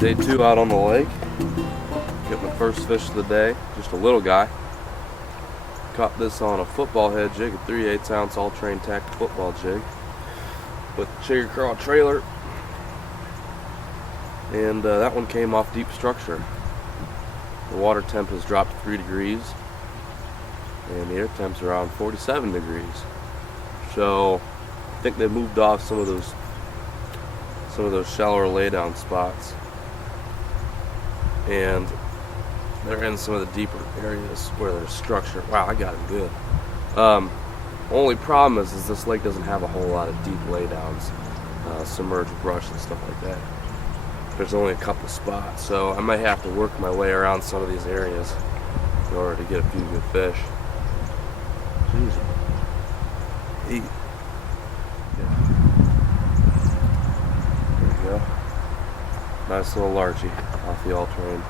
Day 2 out on the lake. Getting the first fish of the day. Just a little guy. Caught this on a football head jig, a 3/8 ounce all-terrain tacked football jig with Chigger Craw trailer. And that one came off deep structure. The water temp has dropped 3 degrees and the air temp's around 47 degrees. So I think they moved off some of those shallower laydown spots, and they're in some of the deeper areas where there's structure. Wow, I got him good. Only problem is this lake doesn't have a whole lot of deep laydowns, submerged brush and stuff like that. There's only a couple spots, so I might have to work my way around some of these areas in order to get a few good fish. Jeez. Eat. There we go. Nice little larchie off the all-terrain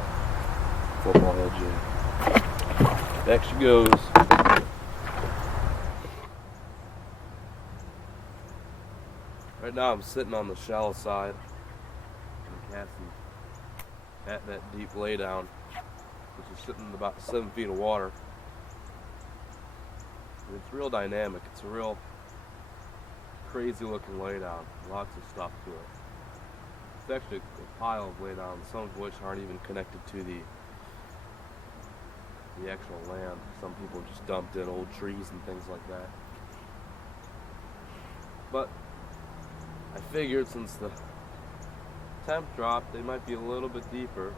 football head jig. Back she goes. Right now I'm sitting on the shallow side and casting at that deep laydown, which is sitting in about 7 feet of water. And it's real dynamic. It's a real crazy looking laydown. Lots of stuff to it. It's actually a pile of laydowns, some of which aren't even connected to the actual land. Some people just dumped in old trees and things like that. But I figured since the temp dropped, they might be a little bit deeper.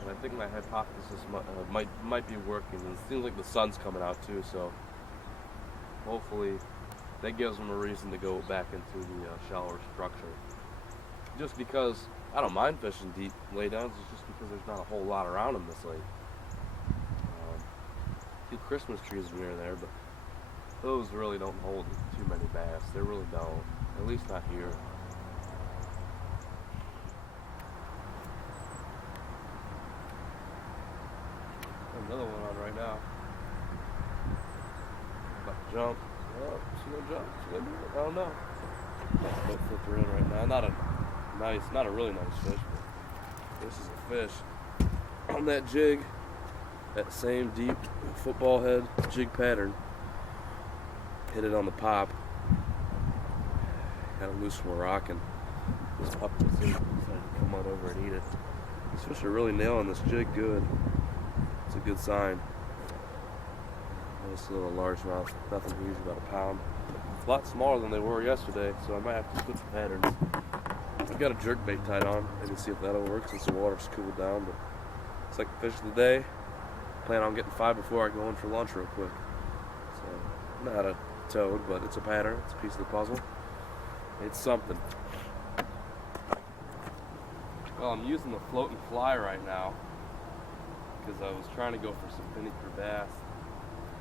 And I think my hypothesis might be working. And it seems like the sun's coming out too, so hopefully that gives them a reason to go back into the shallower structure. Just because I don't mind fishing deep laydowns, it's just because there's not a whole lot around in this lake. A few Christmas trees near there, but those really don't hold too many bass. They really don't. At least not here. Another one on right now. About to jump. Oh, she's gonna jump. She's gonna do it. I don't know. Boat flipper in right now. Not a really nice fish, but this is a fish on that jig. That same deep football head jig pattern. Hit it on the pop. Got it loose from a rock, and this pup decided to come on over and eat it. These fish are really nailing this jig good. It's a good sign. Nice little largemouth, nothing huge, about a pound. A lot smaller than they were yesterday, so I might have to switch patterns. I've got a jerkbait tied on. Maybe see if that'll work since the water's cooled down. But it's like the fish of the day. Plan on getting 5 before I go in for lunch real quick. So not a toad, but it's a pattern. It's a piece of the puzzle. It's something. Well, I'm using the float and fly right now because I was trying to go for some finicker bass.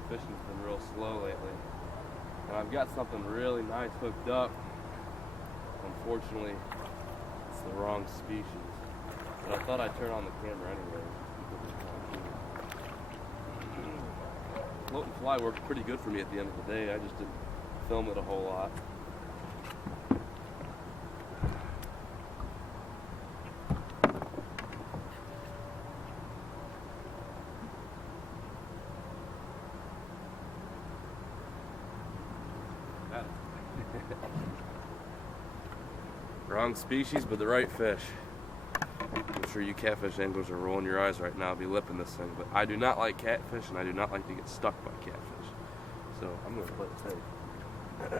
Fishing's been real slow lately. And I've got something really nice hooked up. Unfortunately, it's the wrong species. But I thought I'd turn on the camera anyway. Float and fly worked pretty good for me at the end of the day. I just didn't film it a whole lot. Wrong species, but the right fish. I'm sure you catfish anglers are rolling your eyes right now, be lipping this thing, but I do not like catfish, and I do not like to get stuck by catfish. So I'm going to let it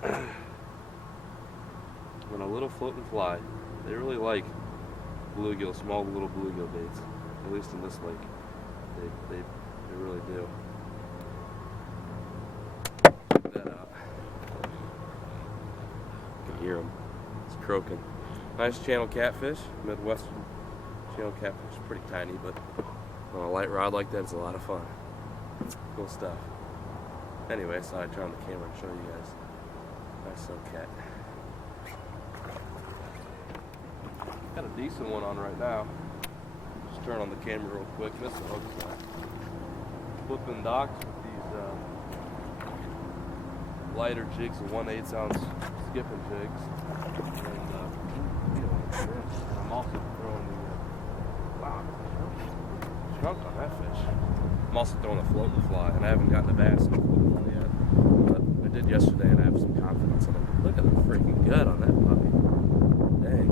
take. And a little float and fly. They really like bluegill, small little bluegill baits. At least in this lake, they really do. Check that out. You can hear them. It's croaking. Nice channel catfish, Midwestern channel catfish. Pretty tiny, but on a light rod like that, it's a lot of fun. Cool stuff. Anyway, so I turn on the camera and show you guys. Nice little cat. Got a decent one on right now. Just turn on the camera real quick. Miss the hook's not. Flipping docks with these lighter jigs, the 1/8 ounce skipping jigs. And I'm also chunk on that fish. I'm also throwing a floating fly, and I haven't gotten a bass on a floating fly yet. But I did yesterday, and I have some confidence in it. Look at the freaking gut on that puppy. Dang.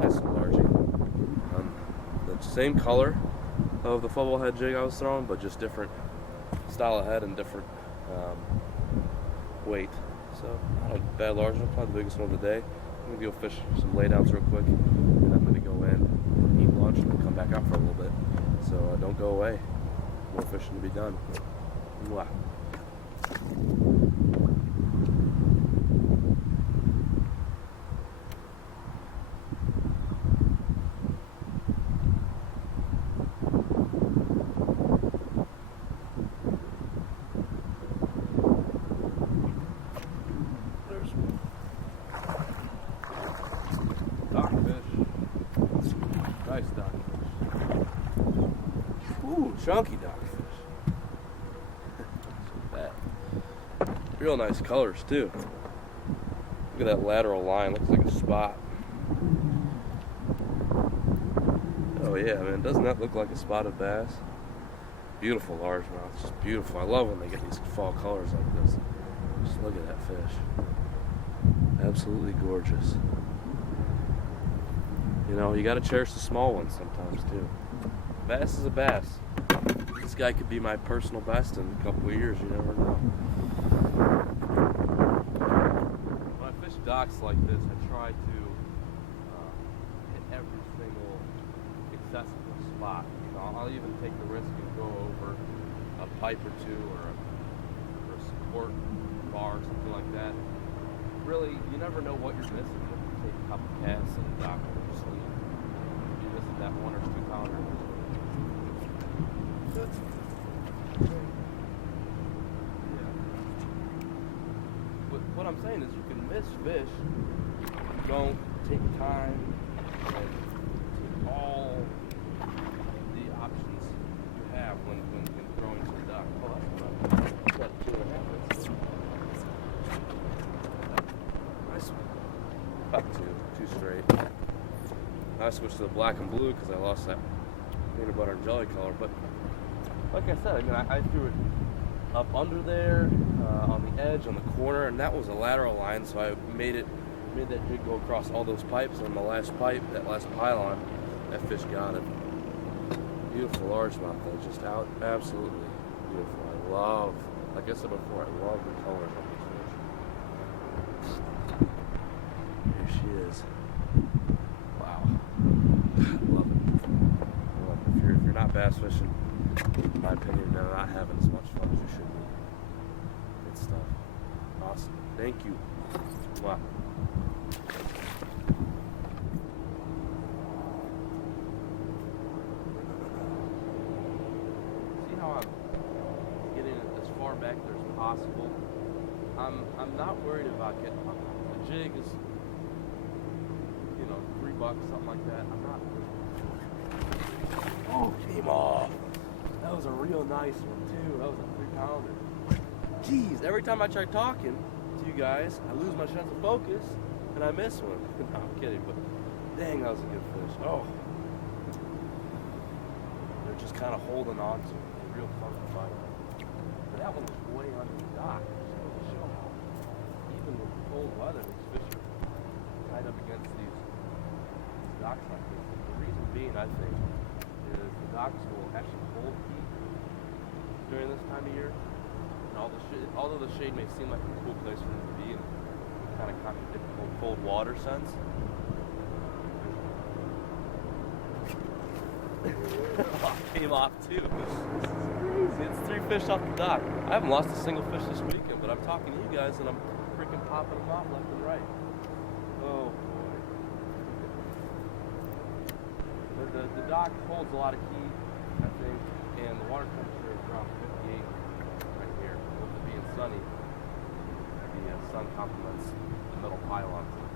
Nice and largy. The same color of the flubble head jig I was throwing, but just different style of head and different weight. So, not a bad large one, probably the biggest one of the day. I'm going to go fish some laydowns real quick, and I'm going to go in, eat lunch, and then come back out for a little bit. So don't go away. More fishing to be done. Mwah. Nice dogfish. Ooh, chunky dogfish. That. Real nice colors too. Look at that lateral line, looks like a spot. Oh yeah, man, doesn't that look like a spotted bass? Beautiful largemouth, just beautiful. I love when they get these fall colors like this. Just look at that fish. Absolutely gorgeous. You know, you gotta cherish the small ones sometimes too. Bass is a bass. This guy could be my personal best in a couple of years, you never know. When I fish docks like this, I try to hit every single accessible spot. You know, I'll even take the risk and go over a pipe or two or a support bar or something like that. Really, you never know what you're missing if you take a couple casts and a dock or sleep. You're missing that 1 or 2 pounder. Yeah. What I'm saying is you can miss fish. You don't take time and take all the options you have when throwing to a dock. Oh, that's got 2.5 minutes. Nice one. About two straight. I switched to the black and blue because I lost that peanut butter and jelly color. But like I said, I mean, I threw it up under there, on the edge, on the corner, and that was a lateral line. So I made that jig go across all those pipes. And on the last pipe, that last pylon, that fish got it. Beautiful largemouth though, just out, absolutely beautiful. I love, like I said before, I love the colors on these fish. Here she is. Wow. Love it. If you're not bass fishing, in my opinion, you're not having as much fun as you should be. Good stuff. Awesome. Thank you. Wow. See how I'm getting it as far back there as possible? I'm not worried about getting hung up. The jig is, $3, something like that. I'm not. Oh, came off. That was a real nice one too. That was a 3-pounder. Jeez, every time I try talking to you guys, I lose my sense of focus and I miss one. No, I'm kidding, but dang, that was a good fish. Oh. They're just kind of holding on to it. They're real fun to fight. But that one was way under the dock. Just show how even with cold weather, these fish are tied up against these docks like this. The reason being, I think, is the docks will actually hold heat during this time of year. And although the shade may seem like a cool place for them to be, and kind of contradict the whole cold water sense. Came off too. This is crazy. It's 3 fish off the dock. I haven't lost a single fish this weekend, but I'm talking to you guys and I'm freaking popping them off left and right. Oh boy. The dock holds a lot of heat, I think, and the water temperature is around 58 right here. With it being sunny, the sun complements the metal pylons and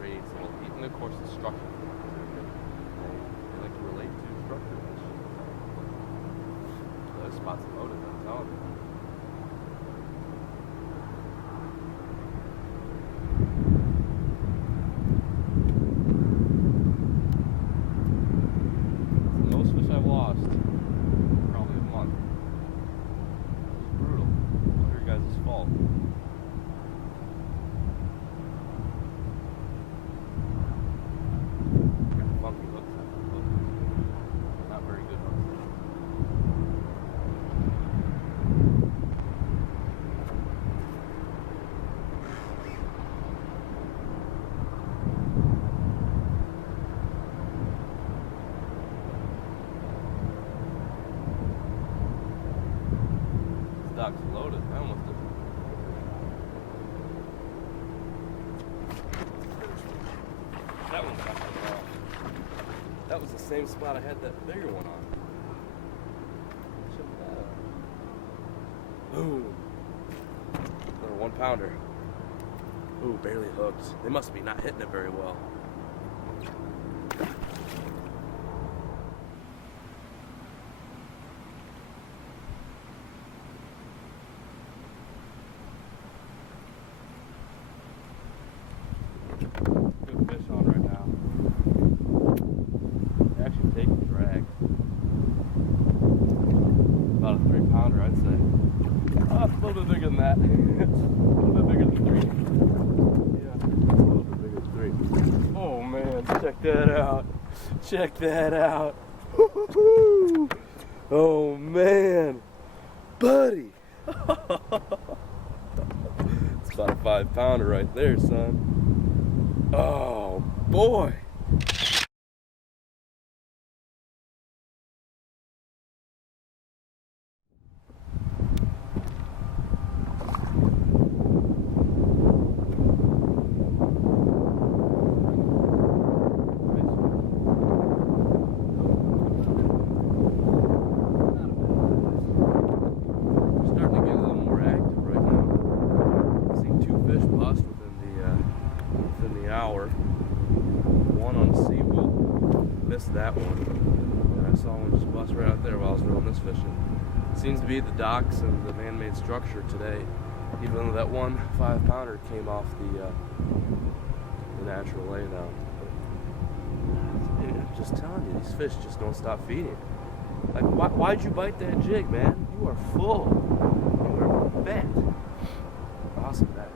radiates a little heat. And of course the structure. They like to relate to structure. Those spots are loaded, I'm telling you. dock's loaded. I almost did. That one's not coming off. That was the same spot I had that bigger one on. Check that out. Boom. Another 1 pounder. Ooh, barely hooked. They must be not hitting it very well. Good fish on right now. They actually take the drag. About a 3 pounder, I'd say. Oh, a little bit bigger than that. A little bit bigger than 3. Yeah, a little bit bigger than 3. Oh man, check that out. Check that out. Woo-hoo-hoo. Oh man, buddy. It's about a 5 pounder right there, son. Oh boy. Hour. One on Seawolf, missed that one, and I saw one just bust right out there while I was reeling this fish in. Seems to be the docks and the man-made structure today, even though that 1 5 pounder came off the natural laydown. I'm just telling you, these fish just don't stop feeding. Like, why'd you bite that jig, man? You are full. You are fat. Awesome, that.